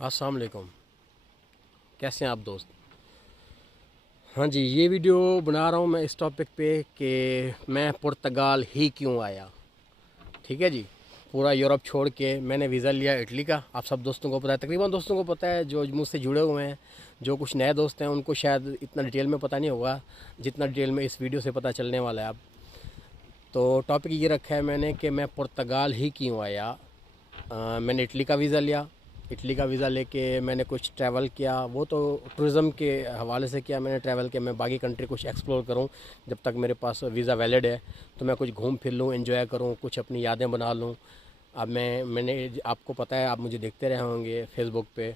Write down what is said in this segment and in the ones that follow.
السلام علیکم، کیسے ہیں آپ دوست؟ ہاں جی، یہ ویڈیو بنا رہا ہوں میں اس ٹاپک پہ کہ میں پرتگال ہی کیوں آیا۔ ٹھیک ہے جی، پورا یورپ چھوڑ کے میں نے ویزا لیا اٹلی کا۔ آپ سب دوستوں کو پتہ ہے، تقریباً دوستوں کو پتہ ہے جو مجھ سے جڑے ہوئے ہیں۔ جو کچھ نئے دوست ہیں ان کو شاید اتنا ڈیٹیل میں پتہ نہیں ہوگا جتنا ڈیٹیل میں اس ویڈیو سے پتہ چلنے والا ہے اب۔ تو ٹاپک یہ رکھا ہے میں نے کہ میں پرتگال ہی کیوں آیا۔ میں نے اٹلی کا ویزا لیا۔ اٹلی کا ویزا لے کے میں نے کچھ ٹریول کیا، وہ تو ٹورزم کے حوالے سے کیا میں نے ٹریول کہ میں باقی کنٹری کچھ ایکسپلور کروں۔ جب تک میرے پاس ویزا ویلڈ ہے تو میں کچھ گھوم پھر لوں، انجوائے کروں، کچھ اپنی یادیں بنا لوں۔ اب میں نے آپ کو پتہ ہے، آپ مجھے دیکھتے رہے ہوں گے فیس بک پہ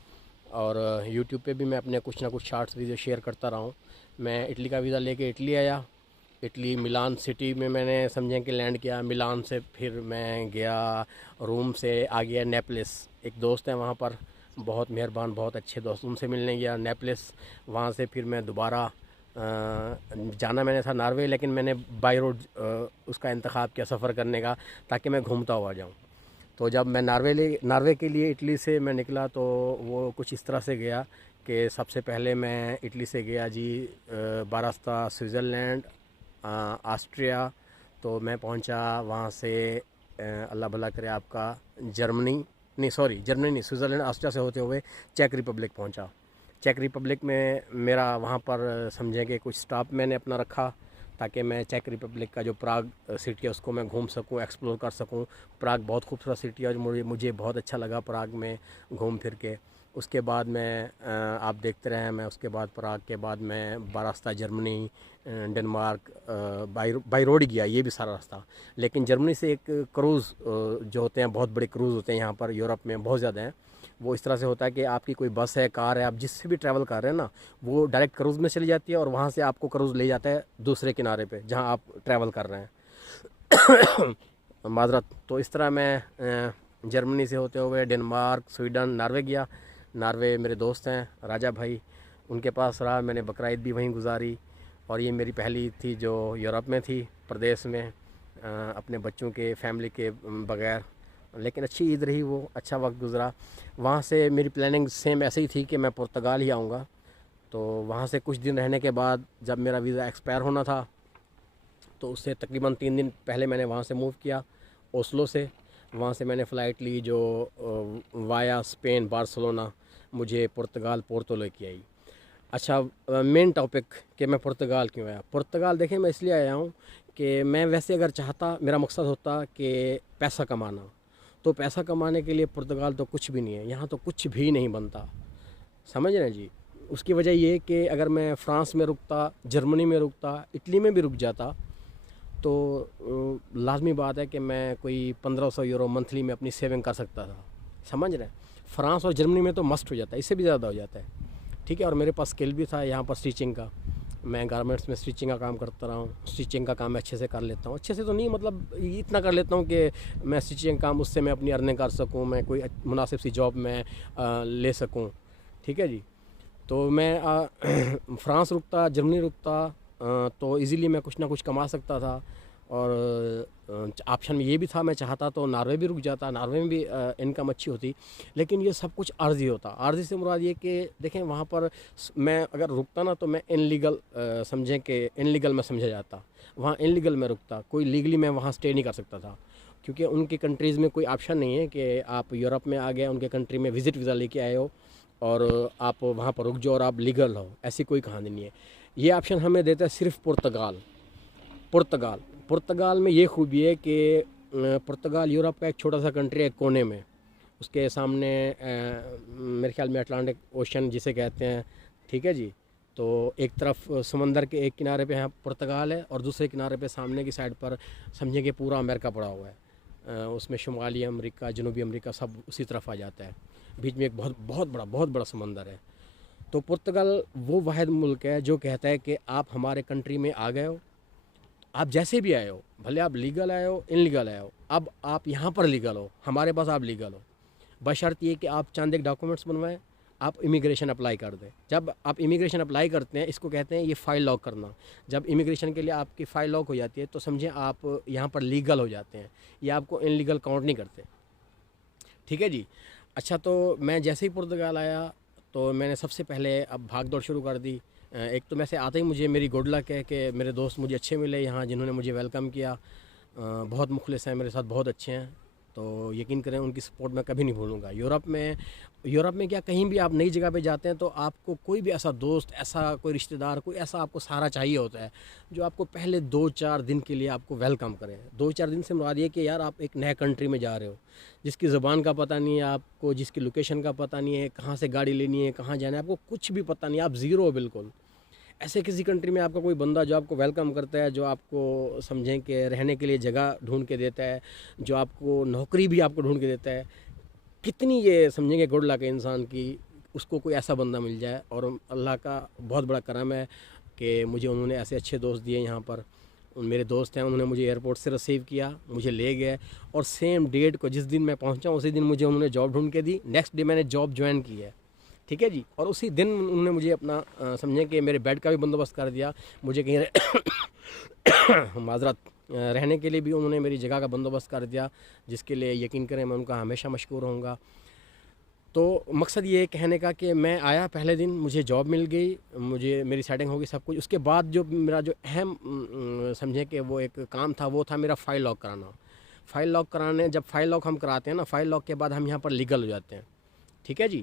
اور یوٹیوب پہ بھی میں اپنے کچھ نہ کچھ شارٹس ویڈیو شیئر کرتا رہا ہوں۔ میں اٹلی کا ویزا لے کے اٹلی آیا۔ اٹلی ملان سٹی میں نے سمجھیں کہ لینڈ کیا۔ ملان سے پھر میں گیا، روم سے آ گیا نیپلس۔ ایک دوست ہے وہاں پر، بہت مہربان، بہت اچھے دوست، ان سے ملنے گیا نیپلس۔ وہاں سے پھر میں دوبارہ جانا میں نے تھا ناروے، لیکن میں نے بائی روڈ اس کا انتخاب کیا سفر کرنے کا تاکہ میں گھومتا ہوا جاؤں۔ تو جب میں ناروے کے لیے اٹلی سے میں نکلا تو وہ کچھ اس طرح سے گیا کہ سب سے پہلے میں اٹلی سے گیا جی باراستہ سوئٹزرلینڈ، آسٹریا۔ تو میں پہنچا وہاں سے اللہ بھلا کرے آپ کا جرمنی نہیں سوئٹزرلینڈ آسٹریا سے ہوتے ہوئے چیک ریپبلک پہنچا۔ چیک ریپبلک میں میرا وہاں پر سمجھیں کہ کچھ سٹاپ میں نے اپنا رکھا تاکہ میں چیک ریپبلک کا جو پراگ سٹی ہے اس کو میں گھوم سکوں، ایکسپلور کر سکوں۔ پراگ بہت خوبصورت سٹی ہے اور مجھے بہت اچھا لگا پراگ میں گھوم پھر کے۔ اس کے بعد میں آپ دیکھتے رہے ہیں، میں اس کے بعد پراگ کے بعد میں باراستہ جرمنی، ڈنمارک، بائی روڈ گیا یہ بھی سارا راستہ۔ لیکن جرمنی سے ایک کروز جو ہوتے ہیں، بہت بڑے کروز ہوتے ہیں یہاں پر یورپ میں بہت زیادہ ہیں۔ وہ اس طرح سے ہوتا ہے کہ آپ کی کوئی بس ہے، کار ہے، آپ جس سے بھی ٹریول کر رہے ہیں نا، وہ ڈائریکٹ کروز میں چلی جاتی ہے اور وہاں سے آپ کو کروز لے جاتا ہے دوسرے کنارے پہ جہاں آپ ٹریول کر رہے ہیں۔ معذرت۔ تو اس طرح میں جرمنی سے ہوتے ہوئے ڈنمارک، سویڈن، ناروے گیا۔ ناروے میرے دوست ہیں راجہ بھائی، ان کے پاس رہا، میں نے بقرعید بھی وہیں گزاری۔ اور یہ میری پہلی عید تھی جو یورپ میں تھی، پردیس میں، اپنے بچوں کے، فیملی کے بغیر۔ لیکن اچھی عید رہی، وہ اچھا وقت گزرا۔ وہاں سے میری پلاننگ سیم ایسے ہی تھی کہ میں پرتگال ہی آؤں گا۔ تو وہاں سے کچھ دن رہنے کے بعد جب میرا ویزا ایکسپائر ہونا تھا تو اس سے تقریباً 3 دن پہلے میں نے وہاں سے موو کیا اوسلو سے۔ وہاں سے میں نے فلائٹ لی جو وایا اسپین بارسلونا مجھے پرتگال پورتو لے کے آئی۔ اچھا، مین ٹاپک کہ میں پرتگال کیوں آیا۔ پرتگال دیکھیں میں اس لیے آیا ہوں کہ میں ویسے اگر چاہتا، میرا مقصد ہوتا کہ پیسہ کمانا، تو پیسہ کمانے کے لیے پرتگال تو کچھ بھی نہیں ہے، یہاں تو کچھ بھی نہیں بنتا، سمجھ رہے ہیں جی۔ اس کی وجہ یہ کہ اگر میں فرانس میں رکتا، جرمنی میں رکتا، اٹلی میں بھی رک جاتا تو لازمی بات ہے کہ میں کوئی 1500 یورو منتھلی میں اپنی سیونگ کر سکتا تھا، سمجھ رہے ہیں۔ فرانس اور جرمنی میں تو مسٹ ہو جاتا ہے، اس سے بھی زیادہ ہو جاتا ہے، ٹھیک ہے۔ اور میرے پاس اسکل بھی تھا یہاں پر سٹیچنگ کا، میں گارمنٹس میں سٹیچنگ کا کام کرتا رہا ہوں۔ سٹیچنگ کا کام میں اچھے سے کر لیتا ہوں، اچھے سے تو نہیں، مطلب اتنا کر لیتا ہوں کہ میں سٹیچنگ کام اس سے میں اپنی ارننگ کر سکوں، میں کوئی مناسب سی جاب میں لے سکوں، ٹھیک ہے جی۔ تو میں فرانس رکتا، جرمنی رکتا تو ایزیلی میں کچھ نہ کچھ کما سکتا تھا۔ اور آپشن میں یہ بھی تھا، میں چاہتا تو ناروے بھی رک جاتا، ناروے میں بھی انکم اچھی ہوتی۔ لیکن یہ سب کچھ عارضی ہوتا۔ عارضی سے مراد یہ کہ دیکھیں وہاں پر میں اگر رکتا نا تو میں ان لیگل، سمجھیں کہ ان لیگل میں سمجھا جاتا، وہاں ان لیگل میں رکتا، کوئی لیگلی میں وہاں سٹے نہیں کر سکتا تھا، کیونکہ ان کی کنٹریز میں کوئی آپشن نہیں ہے کہ آپ یورپ میں آ گئے، ان کے کنٹری میں وزٹ ویزا لے کے آئے ہو اور آپ وہاں پر رک جاؤ اور آپ لیگل ہو، ایسی کوئی کہانی نہیں ہے۔ یہ آپشن ہمیں دیتا ہے صرف پرتگال میں یہ خوبی ہے کہ پرتگال یورپ کا ایک چھوٹا سا کنٹری ہے کونے میں، اس کے سامنے میرے خیال میں اٹلانٹک اوشن جسے کہتے ہیں، ٹھیک ہے جی۔ تو ایک طرف سمندر کے ایک کنارے پہ پرتگال ہے اور دوسرے کنارے پہ سامنے کی سائڈ پر سمجھیں کہ پورا امریکہ پڑا ہوا ہے، اس میں شمالی امریکہ، جنوبی امریکہ سب اسی طرف آ جاتا ہے، بیچ میں ایک بہت بڑا سمندر ہے۔ تو پرتگال وہ واحد ملک ہے جو کہتا ہے کہ آپ ہمارے کنٹری میں آ گئے ہو، آپ جیسے بھی آئے ہو، بھلے آپ لیگل آئے ہو، ان لیگل آئے ہو، اب آپ یہاں پر لیگل ہو، ہمارے پاس آپ لیگل ہو، بشرط یہ کہ آپ چند ایک ڈاکومنٹس بنوائیں، آپ امیگریشن اپلائی کر دیں۔ جب آپ امیگریشن اپلائی کرتے ہیں، اس کو کہتے ہیں یہ فائل لاک کرنا۔ جب امیگریشن کے لیے آپ کی فائل لاک ہو جاتی ہے تو سمجھیں آپ یہاں پر لیگل ہو جاتے ہیں، یہ آپ کو ان لیگل کاؤنٹ نہیں کرتے، ٹھیک ہے جی۔ اچھا تو میں جیسے ہی پرتگال آیا تو میں نے سب سے پہلے اب بھاگ دوڑ شروع کر دی. ایک تو میں سے آتے ہی مجھے میری گڈ لک ہے کہ میرے دوست مجھے اچھے ملے یہاں جنہوں نے مجھے ویلکم کیا. بہت مخلص ہیں میرے ساتھ, بہت اچھے ہیں, تو یقین کریں ان کی سپورٹ میں کبھی نہیں بھولوں گا. یورپ میں کیا کہیں بھی آپ نئی جگہ پہ جاتے ہیں تو آپ کو کوئی بھی ایسا دوست, ایسا کوئی رشتہ دار, کوئی ایسا آپ کو سہارا چاہیے ہوتا ہے جو آپ کو پہلے 2-4 دن کے لیے آپ کو ویلکم کریں. 2-4 دن سے مراد یہ کہ یار آپ ایک نئے کنٹری میں جا رہے ہو, جس کی زبان کا پتہ نہیں ہے آپ کو, جس کی لوکیشن کا پتہ نہیں ہے, کہاں سے گاڑی لینی ہے, کہاں جانا ہے, آپ کو کچھ بھی پتہ نہیں, آپ زیرو ہو بالکل. ایسے کسی کنٹری میں آپ کا کوئی بندہ جو آپ کو ویلکم کرتا ہے, جو آپ کو سمجھیں کہ رہنے کے لیے جگہ ڈھونڈ کے دیتا ہے, جو آپ کو نوکری بھی آپ کو ڈھونڈ کے دیتا ہے, کتنی یہ سمجھیں کہ گڈ لک ہے انسان کی, اس کو کوئی ایسا بندہ مل جائے. اور اللہ کا بہت بڑا کرم ہے کہ مجھے انہوں نے ایسے اچھے دوست دیے یہاں پر. میرے دوست ہیں, انہوں نے مجھے ایئرپورٹ سے ریسیو کیا, مجھے لے گئے, اور سیم ڈیٹ کو جس دن میں پہنچا اسی دن مجھے انہوں نے جاب ڈھونڈ کے دی. نیکسٹ ڈے میں نے جاب جوائن کی ہے, ٹھیک ہے جی. اور اسی دن انہوں نے مجھے اپنا سمجھیں کہ میرے بیڈ کا بھی بندوبست کر دیا, مجھے کہیں معذرت رہنے کے لیے بھی انہوں نے میری جگہ کا بندوبست کر دیا, جس کے لیے یقین کریں میں ان کا ہمیشہ مشکور ہوں گا. تو مقصد یہ کہنے کا کہ میں آیا پہلے دن, مجھے جاب مل گئی, مجھے میری سیٹنگ ہو گئی سب کچھ. اس کے بعد جو میرا جو اہم سمجھیں کہ وہ ایک کام تھا وہ تھا میرا فائل لاک کرانا. فائل لاک کرانے, جب فائل لاک ہم کراتے ہیں نا, فائل لاک کے بعد ہم یہاں پر لیگل ہو جاتے ہیں, ٹھیک ہے جی.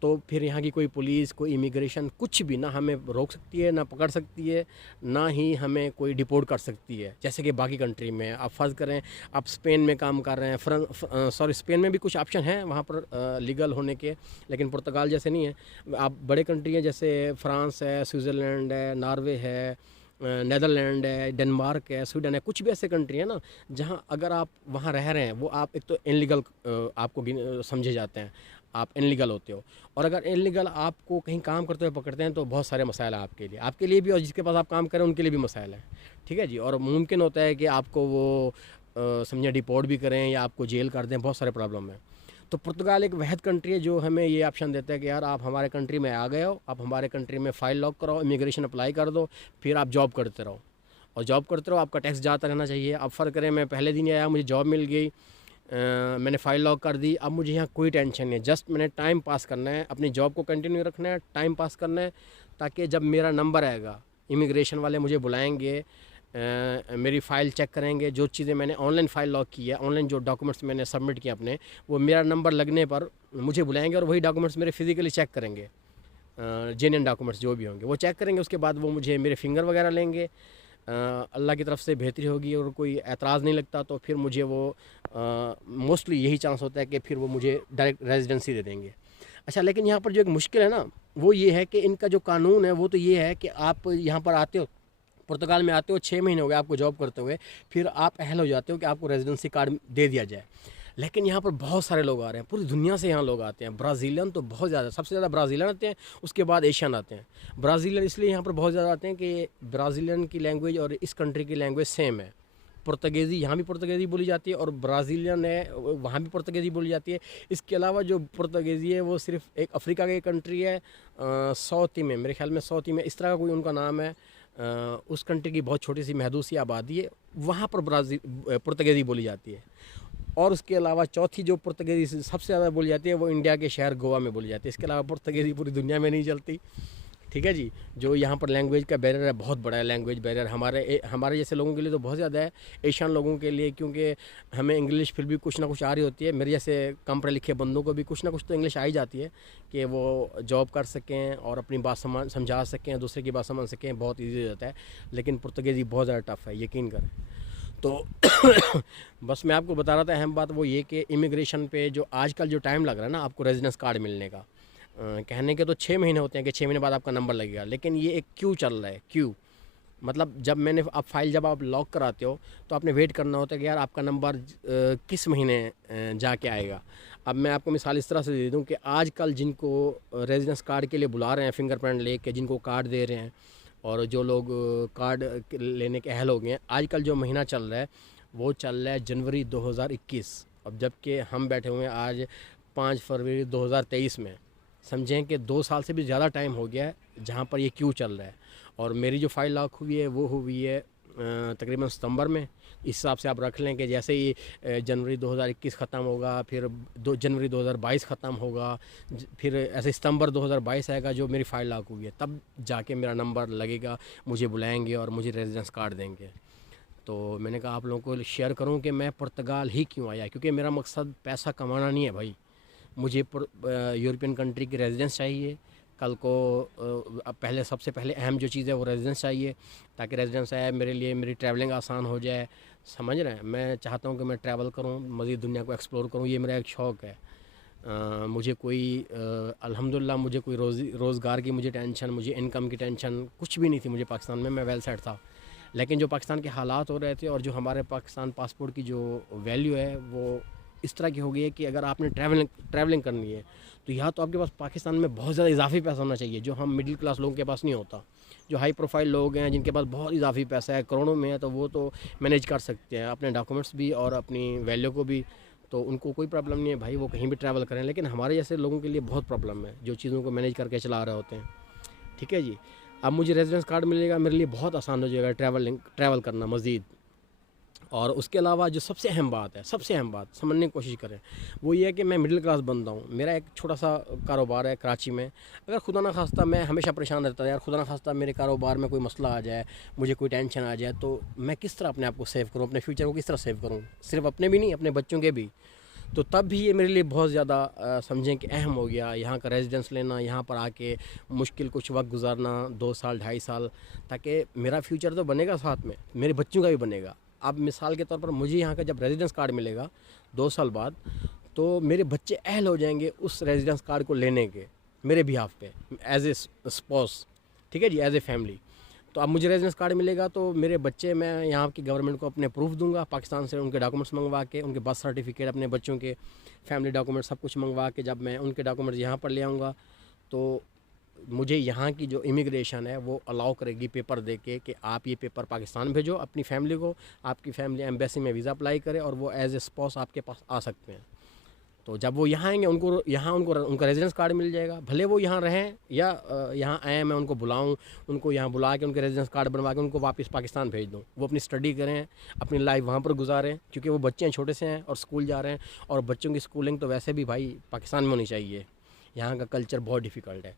تو پھر یہاں کی کوئی پولیس, کوئی امیگریشن, کچھ بھی نہ ہمیں روک سکتی ہے, نہ پکڑ سکتی ہے, نہ ہی ہمیں کوئی ڈپورٹ کر سکتی ہے جیسے کہ باقی کنٹری میں. آپ فرض کریں آپ اسپین میں کام کر رہے ہیں, اسپین میں بھی کچھ آپشن ہیں وہاں پر لیگل ہونے کے, لیکن پرتگال جیسے نہیں ہے. آپ بڑے کنٹری ہیں جیسے فرانس ہے, سوئٹزرلینڈ ہے, ناروے ہے, نیدرلینڈ ہے, ڈنمارک ہے, سویڈن ہے, کچھ بھی ایسے کنٹری ہیں نا جہاں اگر آپ وہاں رہ رہے ہیں, وہ آپ ایک تو انلیگل آپ کو سمجھے جاتے ہیں, آپ انلیگل ہوتے ہو. اور اگر انلیگل آپ کو کہیں کام کرتے ہوئے پکڑتے ہیں تو بہت سارے مسائل ہیں آپ کے لیے بھی, اور جس کے پاس آپ کام کریں ان کے لیے بھی مسائل ہیں, ٹھیک ہے جی. اور ممکن ہوتا ہے کہ آپ کو وہ سمجھیں ڈپورٹ بھی کریں یا آپ کو جیل کر دیں, بہت سارے پرابلم ہیں. تو پرتگال ایک واحد کنٹری ہے جو ہمیں یہ آپشن دیتا ہے کہ یار آپ ہمارے کنٹری میں آ گئے ہو, آپ ہمارے کنٹری میں فائل لاک کراؤ, امیگریشن اپلائی کر دو, پھر آپ جاب کرتے رہو, اور جاب کرتے رہو, آپ کا ٹیکس جاتا رہنا چاہیے. اب فرق کریں میں پہلے دن آیا, مجھے جاب مل گئی, میں نے فائل لاک کر دی, اب مجھے یہاں کوئی ٹینشن نہیں ہے, جسٹ میں نے ٹائم پاس کرنا ہے, اپنی جاب کو کنٹینیو رکھنا ہے, ٹائم پاس کرنا ہے, تاکہ جب میرا نمبر آئے گا امیگریشن والے مجھے بلائیں گے, میری فائل چیک کریں گے, جو چیزیں میں نے آن لائن فائل لاک کی ہے, آن لائن جو ڈاکومنٹس میں نے سبمٹ کیا اپنے, وہ میرا نمبر لگنے پر مجھے بلائیں گے, اور وہی ڈاکومنٹس میرے فزیکلی چیک کریں گے, جینین ڈاکومنٹس جو بھی ہوں گے وہ چیک کریں گے. اس کے بعد وہ مجھے میرے فنگر وغیرہ لیں گے, اللہ کی طرف سے بہتری ہوگی اور کوئی اعتراض نہیں لگتا تو پھر مجھے وہ موسٹلی یہی چانس ہوتا ہے کہ پھر وہ مجھے ڈائریکٹ ریزیڈنسی دے دیں گے. اچھا, لیکن یہاں پر جو ایک مشکل ہے نا وہ یہ ہے کہ ان کا جو قانون ہے وہ تو یہ ہے کہ آپ یہاں پر آتے ہو, پرتگال میں آتے ہو, 6 مہینے ہو گئے آپ کو جاب کرتے ہوئے, پھر آپ اہل ہو جاتے ہو کہ آپ کو ریزیڈنسی کارڈ دے دیا جائے. لیکن یہاں پر بہت سارے لوگ آ رہے ہیں, پوری دنیا سے یہاں لوگ آتے ہیں. برازیلین تو بہت زیادہ, سب سے زیادہ برازیلین آتے ہیں, اس کے بعد ایشین آتے ہیں. برازیلین اس لیے یہاں پر بہت زیادہ آتے ہیں کہ برازیلین کی لینگویج اور اس کنٹری کی لینگویج سیم ہے. پرتگیزی یہاں بھی پرتگیزی بولی جاتی ہے, اور برازیلین ہے وہاں بھی پرتگیزی بولی جاتی ہے. اس کے علاوہ جو پرتگیزی ہے وہ صرف ایک افریقہ کی کنٹری ہے, ساؤتھی میں, میرے خیال میں ساؤتھی میں اس طرح کا کوئی ان کا نام ہے, اس کنٹری کی بہت چھوٹی سی محدود سی آبادی ہے, وہاں پر پرتگیزی بولی جاتی ہے. اور اس کے علاوہ چوتھی جو پرتگیزی سب سے زیادہ بولی جاتی ہے وہ انڈیا کے شہر گوا میں بولی جاتی ہے. اس کے علاوہ پرتگیزی پوری دنیا میں نہیں چلتی, ٹھیک ہے جی. جو یہاں پر لینگویج کا بیریئر ہے بہت بڑا ہے, لینگویج بیریئر ہمارے جیسے لوگوں کے لیے تو بہت زیادہ ہے, ایشین لوگوں کے لیے, کیونکہ ہمیں انگلش پھر بھی کچھ نہ کچھ آ رہی ہوتی ہے. میرے جیسے کم پڑھے لکھے بندوں کو بھی کچھ نہ کچھ تو انگلش آ ہی جاتی ہے کہ وہ جاب کر سکیں اور اپنی بات سمجھا سکیں, دوسرے کی بات سمجھ سکیں, بہت ایزی ہو جاتا ہے. لیکن پرتگیزی بہت زیادہ ٹف ہے, یقین کریں. تو بس میں آپ کو بتا رہا تھا, اہم بات وہ یہ کہ امیگریشن پہ جو آج کل جو ٹائم لگ رہا ہے نا آپ کو ریزیڈنس کارڈ ملنے کا, کہنے کے تو 6 مہینے ہوتے ہیں کہ 6 مہینے بعد آپ کا نمبر لگے گا, لیکن یہ ایک کیو چل رہا ہے. کیو مطلب جب آپ لاک کراتے ہو تو آپ نے ویٹ کرنا ہوتا ہے کہ یار آپ کا نمبر کس مہینے جا کے آئے گا. اب میں آپ کو مثال اس طرح سے دے دوں کہ آج کل جن کو ریزیڈنس کارڈ کے لیے بلا رہے ہیں, فنگر پرنٹ لے کے جن کو کارڈ دے رہے ہیں, اور جو لوگ کارڈ لینے کے اہل ہو گئے ہیں, آج کل جو مہینہ چل رہا ہے وہ چل رہا ہے جنوری 2021. اب جب کہ ہم بیٹھے ہوئے ہیں آج 5 فروری 2023 میں, سمجھیں کہ 2 سال سے بھی زیادہ ٹائم ہو گیا ہے جہاں پر یہ کیوں چل رہا ہے. اور میری جو فائل لاک ہوئی ہے وہ ہوئی ہے تقریباً ستمبر میں. اس حساب سے آپ رکھ لیں کہ جیسے ہی جنوری 2021 ختم ہوگا، پھر جنوری 2022 ختم ہوگا، پھر ایسے ستمبر 2022 آئے گا جو میری فائل لاک ہوئی ہے، تب جا کے میرا نمبر لگے گا، مجھے بلائیں گے اور مجھے ریزیڈنس کارڈ دیں گے. تو میں نے کہا آپ لوگوں کو شیئر کروں کہ میں پرتگال ہی کیوں آیا، کیونکہ میرا مقصد پیسہ کمانا نہیں ہے بھائی. مجھے یورپین کنٹری کی ریزیڈنس چاہیے. کل کو پہلے سب سے پہلے اہم جو چیز ہے وہ ریزیڈنس چاہیے، تاکہ ریزیڈنس آئے میرے لیے میری ٹریولنگ آسان ہو جائے. سمجھ رہے ہیں، میں چاہتا ہوں کہ میں ٹریول کروں، مزید دنیا کو ایکسپلور کروں، یہ میرا ایک شوق ہے. مجھے کوئی الحمدللہ مجھے کوئی روزگار کی مجھے ٹینشن، مجھے انکم کی ٹینشن کچھ بھی نہیں تھی مجھے پاکستان میں ویل سیٹ تھا. لیکن جو پاکستان کے حالات ہو رہے تھے اور جو ہمارے پاکستان پاسپورٹ کی جو ویلیو ہے وہ اس طرح کی ہو گئی ہے کہ اگر آپ نے ٹریولنگ کرنی ہے تو یا تو آپ کے پاس پاکستان میں بہت زیادہ اضافی پیسہ ہونا چاہیے، جو ہم مڈل کلاس لوگوں کے پاس نہیں ہوتا. جو ہائی پروفائل لوگ ہیں جن کے پاس بہت اضافی پیسہ ہے، کروڑوں میں ہے، تو وہ تو مینیج کر سکتے ہیں اپنے ڈاکومنٹس بھی اور اپنی ویلیو کو بھی، تو ان کو کوئی پرابلم نہیں ہے بھائی، وہ کہیں بھی ٹریول کریں. لیکن ہمارے جیسے لوگوں کے لیے بہت پرابلم ہے جو چیزوں کو مینیج کر کے چلا رہے ہوتے ہیں. ٹھیک ہے جی. اب مجھے ریزیڈنس کارڈ ملے گا، میرے لیے بہت آسان ہو جائے گا ٹریول کرنا مزید. اور اس کے علاوہ جو سب سے اہم بات ہے، سب سے اہم بات سمجھنے کی کوشش کریں، وہ یہ ہے کہ میں مڈل کلاس بندہ ہوں. میرا ایک چھوٹا سا کاروبار ہے کراچی میں. اگر خدا نہ خواستہ میں ہمیشہ پریشان رہتا ہے یار، خدا نہ خواستہ میرے کاروبار میں کوئی مسئلہ آ جائے، مجھے کوئی ٹینشن آ جائے، تو میں کس طرح اپنے آپ کو سیو کروں، اپنے فیوچر کو کس طرح سیو کروں، صرف اپنے بھی نہیں اپنے بچوں کے بھی. تو تب بھی یہ میرے لیے بہت زیادہ سمجھیں کہ اہم ہو گیا یہاں کا ریزیڈنس لینا، یہاں پر آ کے مشکل کچھ وقت گزارنا، 2 سال 2.5 سال، تاکہ میرا فیوچر تو بنے گا، ساتھ میں میرے بچوں کا بھی بنے گا. اب مثال کے طور پر مجھے یہاں کا جب ریزیڈنس کارڈ ملے گا 2 سال بعد، تو میرے بچے اہل ہو جائیں گے اس ریزیڈنس کارڈ کو لینے کے میرے بہاف پہ ایز اے اسپوس. ٹھیک ہے جی، ایز اے فیملی. تو اب مجھے ریزیڈنس کارڈ ملے گا تو میرے بچے، میں یہاں کی گورنمنٹ کو اپنے پروف دوں گا، پاکستان سے ان کے ڈاکومنٹس منگوا کے، ان کے برتھ سرٹیفکیٹ، اپنے بچوں کے فیملی ڈاکومنٹ سب کچھ منگوا کے جب میں ان کے ڈاکومنٹس یہاں پر لے آؤں گا، تو مجھے یہاں کی جو امیگریشن ہے وہ الاؤ کرے گی پیپر دے کے کہ آپ یہ پیپر پاکستان بھیجو اپنی فیملی کو، آپ کی فیملی ایمبیسی میں ویزا اپلائی کرے اور وہ ایز اے اسپوس آپ کے پاس آ سکتے ہیں. تو جب وہ یہاں آئیں گے ان کا ریزیڈنس کارڈ مل جائے گا، بھلے وہ یہاں رہیں یا یہاں آئیں، میں ان کو بلاؤں، ان کو یہاں بلا کے ان کے ریزیڈنس کارڈ بنوا کے ان کو واپس پاکستان بھیج دوں. وہ اپنی اسٹڈی کریں، اپنی لائف وہاں پر گزاریں، کیونکہ وہ بچے ہیں چھوٹے سے ہیں اور اسکول جا رہے ہیں. اور بچوں کی اسکولنگ تو ویسے بھی بھائی پاکستان میں ہونی چاہیے. یہاں کا کلچر بہت ڈیفیکلٹ ہے،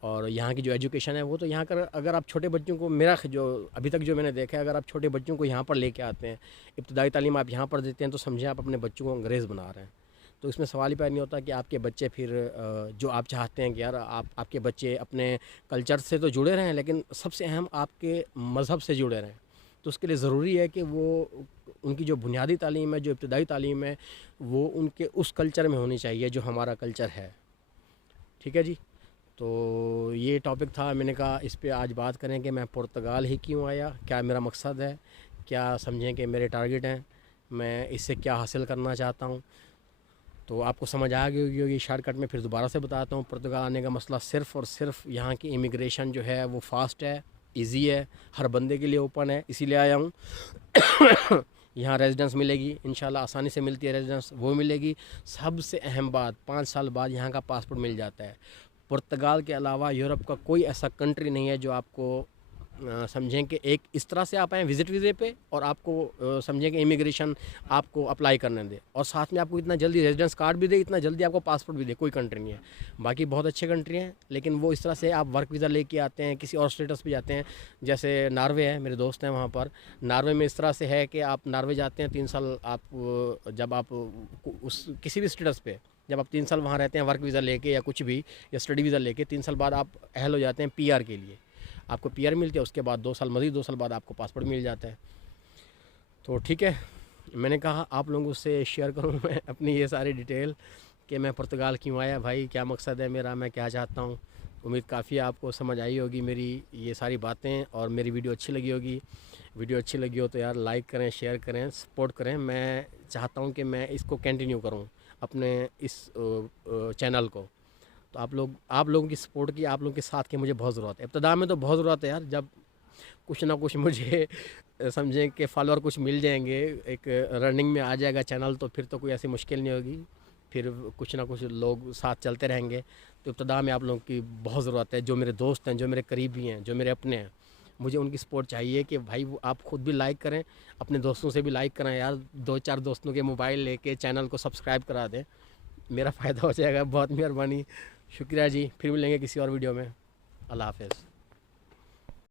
اور یہاں کی جو ایجوکیشن ہے وہ تو یہاں کا، اگر آپ چھوٹے بچوں کو، میرا جو ابھی تک جو میں نے دیکھا ہے، اگر آپ چھوٹے بچوں کو یہاں پر لے کے آتے ہیں، ابتدائی تعلیم آپ یہاں پر دیتے ہیں، تو سمجھیں آپ اپنے بچوں کو انگریز بنا رہے ہیں. تو اس میں سوال ہی پیدا نہیں ہوتا کہ آپ کے بچے پھر جو آپ چاہتے ہیں کہ یار آپ کے بچے اپنے کلچر سے تو جڑے رہیں، لیکن سب سے اہم آپ کے مذہب سے جڑے رہیں. تو اس کے لیے ضروری ہے کہ وہ ان کی جو بنیادی تعلیم ہے، جو ابتدائی تعلیم ہے، وہ ان کے اس کلچر میں ہونی چاہیے جو ہمارا کلچر ہے. ٹھیک ہے جی. تو یہ ٹاپک تھا، میں نے کہا اس پہ آج بات کریں کہ میں پرتگال ہی کیوں آیا، کیا میرا مقصد ہے، کیا سمجھیں کہ میرے ٹارگٹ ہیں، میں اس سے کیا حاصل کرنا چاہتا ہوں. تو آپ کو سمجھ آ گئی ہوگی. شارٹ کٹ میں پھر دوبارہ سے بتاتا ہوں. پرتگال آنے کا مسئلہ صرف اور صرف یہاں کی امیگریشن جو ہے وہ فاسٹ ہے، ایزی ہے، ہر بندے کے لیے اوپن ہے، اسی لیے آیا ہوں. یہاں ریزیڈنس ملے گی انشاءاللہ، آسانی سے ملتی ہے ریزیڈنس، وہ ملے گی. سب سے اہم بات، 5 سال بعد یہاں کا پاسپورٹ مل جاتا ہے. پرتگال کے علاوہ یورپ کا کوئی ایسا کنٹری نہیں ہے جو آپ کو سمجھیں کہ ایک اس طرح سے آپ آئیں وزٹ ویزے پہ اور آپ کو سمجھیں کہ امیگریشن آپ کو اپلائی کرنے دے اور ساتھ میں آپ کو اتنا جلدی ریزیڈنس کارڈ بھی دے، اتنا جلدی آپ کو پاسپورٹ بھی دے. کوئی کنٹری نہیں ہے. باقی بہت اچھے کنٹری ہیں، لیکن وہ اس طرح سے آپ ورک ویزا لے کے آتے ہیں، کسی اور اسٹیٹس پہ جاتے ہیں. جیسے ناروے ہے، میرے دوست ہیں وہاں پر. ناروے میں اس طرح سے ہے کہ آپ ناروے جاتے ہیں 3 سال، آپ جب آپ اس کسی بھی اسٹیٹس پہ جب آپ 3 سال وہاں رہتے ہیں ورک ویزا لے کے یا کچھ بھی، یا اسٹڈی ویزا لے کے، 3 سال بعد آپ اہل ہو جاتے ہیں پی آر کے لیے. آپ کو پی آر ملتی ہے، اس کے بعد 2 سال مزید 2 سال بعد آپ کو پاسپورٹ مل جاتا ہے. تو ٹھیک ہے، میں نے کہا آپ لوگوں سے شیئر کروں میں اپنی یہ ساری ڈیٹیل کہ میں پرتگال کیوں آیا بھائی، کیا مقصد ہے میرا، میں کیا چاہتا ہوں. امید کافی آپ کو سمجھ آئی ہوگی میری یہ ساری باتیں، اور میری ویڈیو اچھی لگی ہوگی. ویڈیو اچھی لگی ہو تو یار لائک کریں، شیئر کریں، سپورٹ کریں. میں چاہتا ہوں کہ میں اس کو کنٹینیو کروں اپنے اس چینل کو. تو آپ لوگوں کی سپورٹ کی، آپ لوگوں کے ساتھ کی مجھے بہت ضرورت ہے. ابتدا میں تو بہت ضرورت ہے یار، جب کچھ نہ کچھ مجھے سمجھیں کہ فالوور کچھ مل جائیں گے، ایک رننگ میں آ جائے گا چینل، تو پھر تو کوئی ایسی مشکل نہیں ہوگی، پھر کچھ نہ کچھ لوگ ساتھ چلتے رہیں گے. تو ابتدا میں آپ لوگوں کی بہت ضرورت ہے. جو میرے دوست ہیں، جو میرے قریبی ہیں، جو میرے اپنے ہیں، مجھے ان کی سپورٹ چاہیے کہ بھائی وہ آپ خود بھی لائک کریں، اپنے دوستوں سے بھی لائک کریں یار، 2-4 دوستوں کے موبائل لے کے چینل کو سبسکرائب کرا دیں، میرا فائدہ ہو جائے گا، بہت مہربانی، شکریہ جی، پھر ملیں گے کسی اور ویڈیو میں، اللہ حافظ.